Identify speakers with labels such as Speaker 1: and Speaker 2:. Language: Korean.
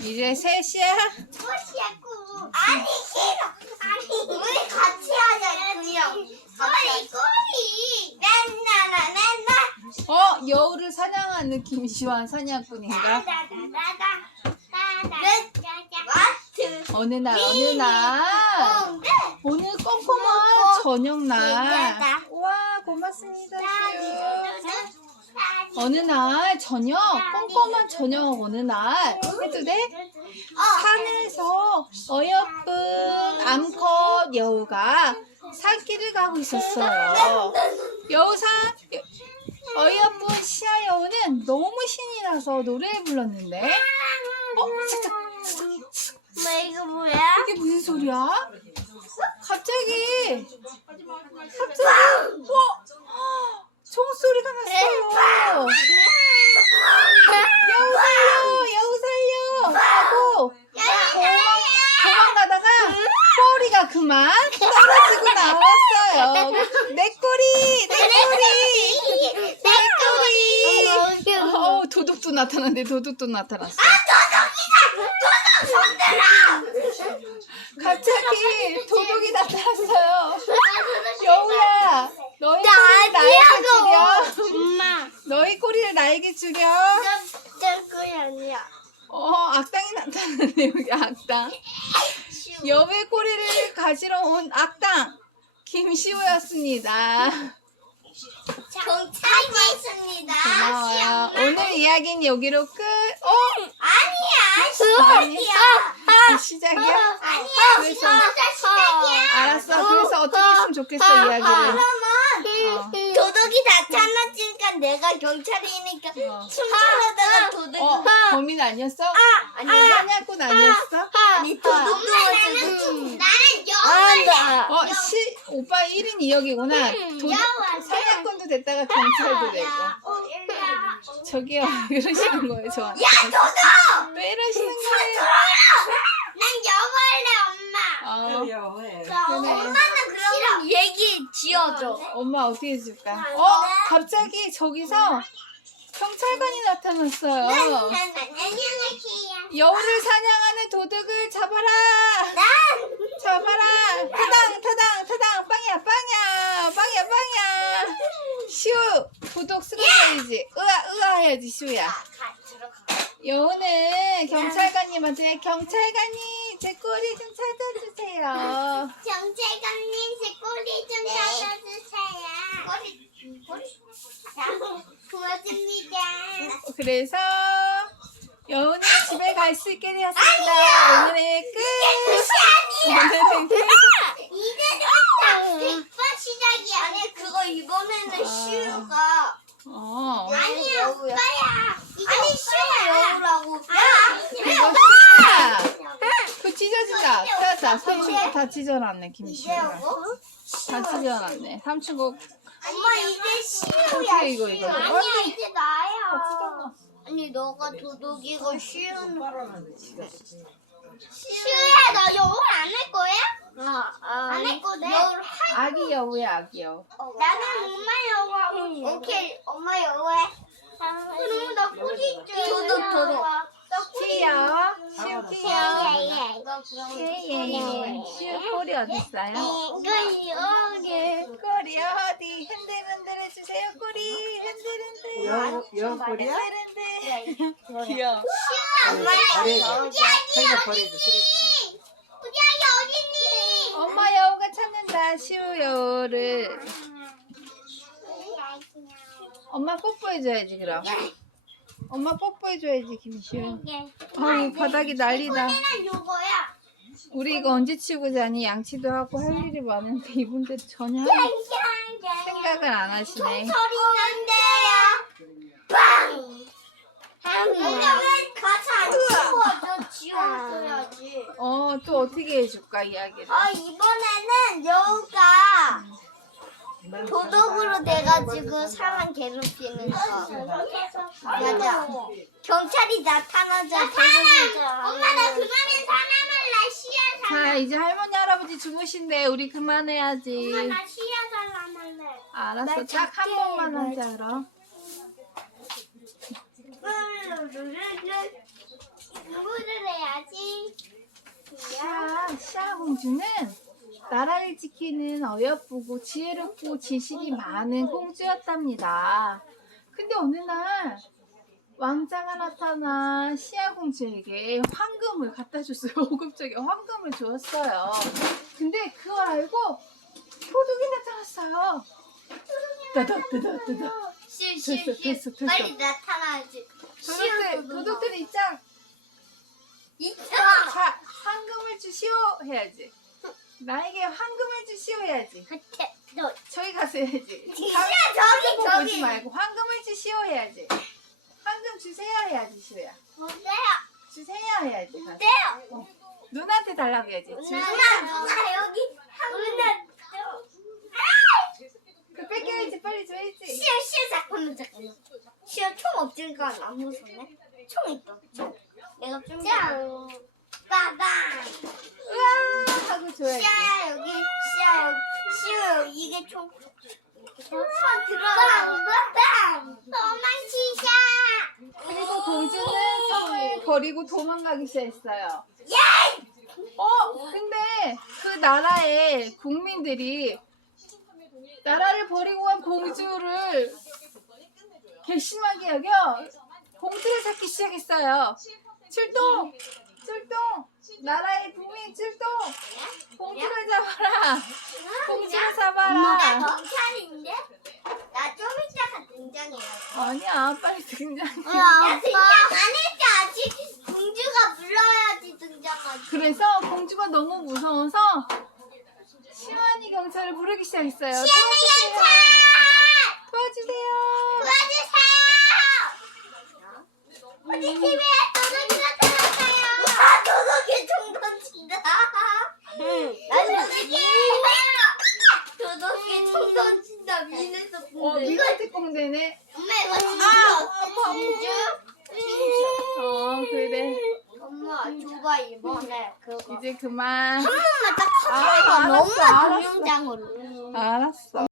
Speaker 1: 이제 셋이야?
Speaker 2: 꼬시야꾸. 아니 싫어. 아니 우리 같이 하자 그냥. 꼬리 맨날.
Speaker 1: 여우를 사냥하는 김시환 사냥꾼인가?
Speaker 2: 마트.
Speaker 1: 어느 날 오늘 꼼꼼한 저녁날. 와 고맙습니다. 시우. 어느 날 저녁 꼼꼼한 저녁 어느 날 해도 돼? 산에서 어여쁜 암컷 여우가 산길을 가고 있었어요. 어여쁜 시아 여우는 너무 신이 나서 노래를 불렀는데
Speaker 2: 이거 뭐야?
Speaker 1: 이게 무슨 소리야? 갑자기 총소리가 났어요. 여우 살려 하고 도망가다가 꼬리가 그만 떨어지고 나왔어요. 내 꼬리. 도둑도 나타났네. 도둑도 나타났어. 갑자기 도둑이 나타났어요. 여우야, 너희 꼬리를 나에게 주렴.
Speaker 2: 엄마.
Speaker 1: 너희 꼬리를 나에게 주렴.
Speaker 2: 거리 아니야.
Speaker 1: 악당이 나타났네. 여기 악당. 여우의 꼬리를 가지러 온 악당 김시호였습니다.
Speaker 2: 경찰이 있습니다.
Speaker 1: 고마워요. 오늘 이야기는 여기로 끝.
Speaker 2: 아니야.
Speaker 1: 시작이야?
Speaker 2: 아니야.
Speaker 1: 그래서-
Speaker 2: 시작이야.
Speaker 1: 알았어. 그래서 어떻게 했으면 좋겠어 이야기를.
Speaker 2: 그러면 도둑이 나타났으니까 내가 경찰이니까 춤추려다가 도둑이
Speaker 1: 범인 아니었어?
Speaker 2: 아니
Speaker 1: 사냥꾼 아니었어?
Speaker 2: 아니 도둑도 나는 여우야.
Speaker 1: 오빠 1인 2역이구나. 사냥꾼도 됐다가 경찰도 되고. 저기요, 왜 이러시는 거예요, 저한테?
Speaker 2: 야 도둑!
Speaker 1: 왜 이러시는 거예요?
Speaker 2: 난 여우할래 엄마.
Speaker 1: 그래.
Speaker 2: 엄마는 그럼 얘기 지어줘.
Speaker 1: 엄마 어떻게 해줄까? 갑자기 저기서 경찰관이 나타났어요.
Speaker 2: 안녕하세요.
Speaker 1: 여우를 사냥하는 도둑을 잡아라! 잡아라! 타당! 빵이야! 시우! 도둑 쓰러져야지. 으아 해야지, 시우야. 여우는 경찰관님한테 경찰관님, 제 꼬리 좀 찾아주세요.
Speaker 2: 경찰관님 제 꼬리 좀 잡아주세요. 꼬리. 고맙습니다.
Speaker 1: 그래서 여우는 집에 갈 수 있게 되었습니다. 오늘의 끝! 오늘의 끝!
Speaker 2: 이제는 딱 100번 시작이야. 아니 그거 이번에는 시우가 아니야 오빠야. 아니 시우가 여우라고.
Speaker 1: 이거 시우야! 그 찢어진다. 찾았다. 삼촌 다 찢어놨네, 김시우가. 다 찢어놨네. 삼촌 거
Speaker 2: 엄마 이제 시우야.
Speaker 1: 어떻게 이거.
Speaker 2: 아니야 이제 나야.
Speaker 1: 찢어놨어.
Speaker 2: 아니 너가 도둑이고 시우는 시우야 너 여우 안 할 거야? 안 할 거네. 여우를 할
Speaker 1: 아기 여우야, 아기 여우.
Speaker 2: 나는 엄마 여우 하고 오케이 엄마 여우 해. 그럼 나 꼬리 줘. 도둑.
Speaker 1: 키요. 시우 키요.
Speaker 2: 예.
Speaker 1: 시우 꼬리 어딨어요?
Speaker 2: 이거
Speaker 1: 꼬리 어디? 흔들 해주세요. 꼬리 흔들.
Speaker 3: 여우 꼬리야?
Speaker 1: 흔들. 귀여워.
Speaker 3: 자기가 버려줘.
Speaker 2: 우리 아기 어딨니?
Speaker 1: 엄마 여우가 찾는다. 시우 여우를. 엄마 뽀뽀해줘야지 그럼. 엄마 뽀뽀해줘야지 김시우. 아유 바닥이 난리다.
Speaker 2: 꼬리는 요거야.
Speaker 1: 우리 이거 언제 치우고 자니? 양치도 하고 할 일이 많은데 이분들 전혀 생각을 안 하시네.
Speaker 2: 소리 난대요. 빵. 왜 가서 안 치워줘? 지웠어야지.
Speaker 1: 또 어떻게 해줄까 이야기를.
Speaker 2: 이번에는 여우가 도둑으로 돼가지고 사람 괴롭히는 거. 맞아. 경찰이 나타나자 도둑이 엄마 나 그만해 사람을래 시야
Speaker 1: 자 이제 할머니 할아버지 주무신대. 우리 그만해야지.
Speaker 2: 나 시야 사람을래.
Speaker 1: 알았어. 딱 한 번만 하자 그럼.
Speaker 2: 누구를 해야 해야지.
Speaker 1: 시아 공주는 나라를 지키는 어여쁘고 지혜롭고 지식이 많은 공주였답니다. 근데 어느 날 왕자가 나타나 시아 공주에게 황금을 갖다 줬어요. 오급적에 황금을 주었어요. 근데 그걸 알고 도둑이 나타났어요. 뜨덕뜨덕뜨덕. 됐어.
Speaker 2: 빨리 나타나야지.
Speaker 1: 도둑들 입장.
Speaker 2: 있어.
Speaker 1: 자, 황금을 주시오 해야지. 나에게 황금을 주시오 해야지.
Speaker 2: 너
Speaker 1: 저기 가서 해야지.
Speaker 2: 저기
Speaker 1: 보지 말고 황금을 주시오 해야지. 황금 주세요 해야지, 시오야.
Speaker 2: 보세요.
Speaker 1: 주세요 해야지. 가서.
Speaker 2: 보세요.
Speaker 1: 누나한테 달라고 해야지.
Speaker 2: 누나 여기 누나.
Speaker 1: 그 뺏겨야지, 빨리 줘야지.
Speaker 2: 시어 잠깐만. 시어 총 없으니까 안 무섭네. 총 있다. 총. 내가 좀. 빠방.
Speaker 1: 으아 하고 줘야지.
Speaker 2: 시아야 여기 시어 이게 총. 손 들어가. 빵. 도망치자.
Speaker 1: 그리고 공주는 성을 버리고 도망가기 시작했어요. 근데 그 나라의 국민들이 나라를 버리고 간 공주를 괘씸하게 여겨 공주를 찾기 시작했어요. 출동! 나라의 국민 출동! 공주를 잡아라! 공주를
Speaker 2: 나
Speaker 1: 잡아라!
Speaker 2: 경찰인데? 나 좀 이따가 등장해요.
Speaker 1: 아니야, 빨리 등장해.
Speaker 2: 야, 등장 안 했지 아직. 공주가 불러야지 등장하지.
Speaker 1: 그래서 공주가 너무 무서워서 시완이 경찰을 부르기 시작했어요.
Speaker 2: 시안의 경찰!
Speaker 1: 도와주세요.
Speaker 2: 도와주세요! 우리 집에 도둑이 나타났어요. 아, 도둑이 총 던진다. 도둑이 총 던진다. 민에서 본데.
Speaker 1: 미간티 꽁대네.
Speaker 2: 엄마 이거 진짜
Speaker 1: 아파.
Speaker 2: 진주?
Speaker 1: 그래.
Speaker 2: 엄마 줘봐 이번에 그거.
Speaker 1: 이제 그만.
Speaker 2: 한 번만 딱
Speaker 1: 아,
Speaker 2: 터트려봐. 너무
Speaker 1: 알았어.
Speaker 2: 동영장으로.
Speaker 1: 알았어.